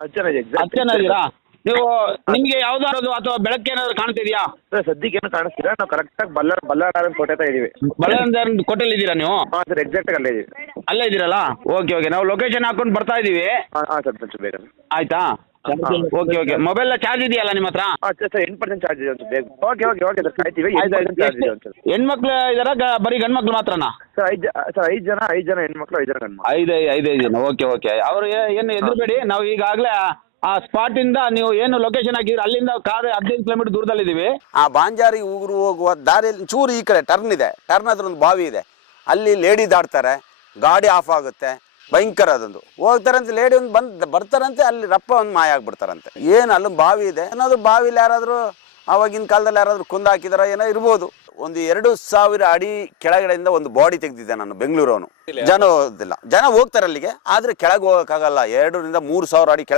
10 ಜನ ಇದೆ 10 ಜನ ಇದ್ದೀರಾ ನೀವು? ನಿಮಗೆ ಯಾವ್ದಾದ್ರು ಅಥವಾ ಬೆಳಗ್ಗೆ ಏನಾದ್ರು ಕಾಣ್ತಿದ್ಯಾ? ಸರ್ ಸದ್ಯಕ್ಕೆ ಏನು ಕಾಣಿಸ್ತಿಲ್ಲ. ನಾವು ಕರೆಕ್ಟಾಗಿ ಬಲ್ಲಾಳನ ಕೋಟೆ ಹತ್ರ ಇದೀವಿ. ಬಳ್ಳಾರಿ ಕೋಟೆಯಲ್ಲಿ ಇದ್ದೀರಾ ನೀವು? ಹಾಂ ಸರ್, ಎಕ್ಸಾಕ್ಟಾಗಿ ಅಲ್ಲೇ ಇದೀವಿ. ಅಲ್ಲೇ ಇದ್ದೀರಲ್ಲ? ಓಕೆ ಓಕೆ, ನಾವು ಲೊಕೇಶನ್ ಹಾಕೊಂಡು ಬರ್ತಾ ಇದ್ದೀವಿ. ಹಾಂ ಸರ್ కొంచెం ಬೇಗ. ಆಯ್ತಾ? Okay okay. ಮೊಬೈಲ್ ಚಾರ್ಜ್ ಇದೆಯಲ್ಲ ನಿಮ್ಮ ಹತ್ರ? ಹಾಂ ಸರ್ 8% ಚಾರ್ಜ್ ಇದೆ ಒಂದು ಬೇಗ. Okay sir ಕಾಯ್ತೀವಿ. 8% ಚಾರ್ಜ್ ಇದೆ ಒಂದು ಸರ್. ಹೆಣ್ಮಕ್ಳು ಇದಾರ ಬರೀ ಗಂಡು ಮಕ್ಳು ಮಾತ್ರನಾ? ಸರ್ 5 ಜನ ಹೆಣ್ಮಕ್ಳು 5 ಜನ ಗಂಡು ಮಕ್ಳು. ಐದು ಜನ. Okay okay. ಅವರು ಏನು ಹೆದರಬೇಡಿ, ನಾವು ಈಗಾಗಲೇ ಆ ಸ್ಪಾಟಿಂದ ನೀವು ಏನು ಲೊಕೇಶನ್ ಹಾಕಿದ್ರೆ ಅಲ್ಲಿಂದ ಕಾರ್ 15 ಕಿಲೋಮೀಟರ್ ದೂರದಲ್ಲಿದ್ದೀವಿ. ಆ ಬಾಂಜಾರಿ ಊರು ಹೋಗುವ ದಾರಿಯಲ್ಲಿ ಚೂರು ಈ ಕಡೆ ಟರ್ನ್ ಇದೆ. ಟರ್ನ್ ಹತ್ರ ಒಂದು ಬಾವಿ ಇದೆ. ಅಲ್ಲಿ ಲೇಡಿ ದಾಡ್ತಾರೆ, ಗಾಡಿ ಆಫ್ ಆಗುತ್ತೆ, ಭಯಂಕರ ಅದೊಂದು. ಹೋಗ್ತಾರಂತೆ ಲೇಡಿ ಒಂದು ಬರ್ತಾರಂತೆ, ಅಲ್ಲಿ ರಪ್ಪ ಒಂದು ಮಾಯ ಆಗ್ಬಿಡ್ತಾರಂತೆ. ಏನು ಅಲ್ಲೊಂದು ಬಾವಿ ಇದೆ, ಏನಾದ್ರು ಬಾವಿಲಿ ಯಾರಾದರೂ ಆವಾಗಿನ ಕಾಲದಲ್ಲಿ ಯಾರಾದರೂ ಕುಂದು ಹಾಕಿದಾರ ಏನೋ ಇರ್ಬೋದು. ಒಂದು 2000 ಅಡಿ ಕೆಳಗಡೆಯಿಂದ ಒಂದು ಬಾಡಿ ತೆಗೆದಿದ್ದೆ ನಾನು, ಬೆಂಗಳೂರವನು. ಜನ ಹೋಗೋದಿಲ್ಲ, ಜನ ಹೋಗ್ತಾರೆ ಅಲ್ಲಿಗೆ, ಆದರೆ ಕೆಳಗೆ ಹೋಗೋಕ್ಕಾಗಲ್ಲ. 2 ರಿಂದ 3 ಸಾವಿರ ಅಡಿ ಕೆಳಗೆ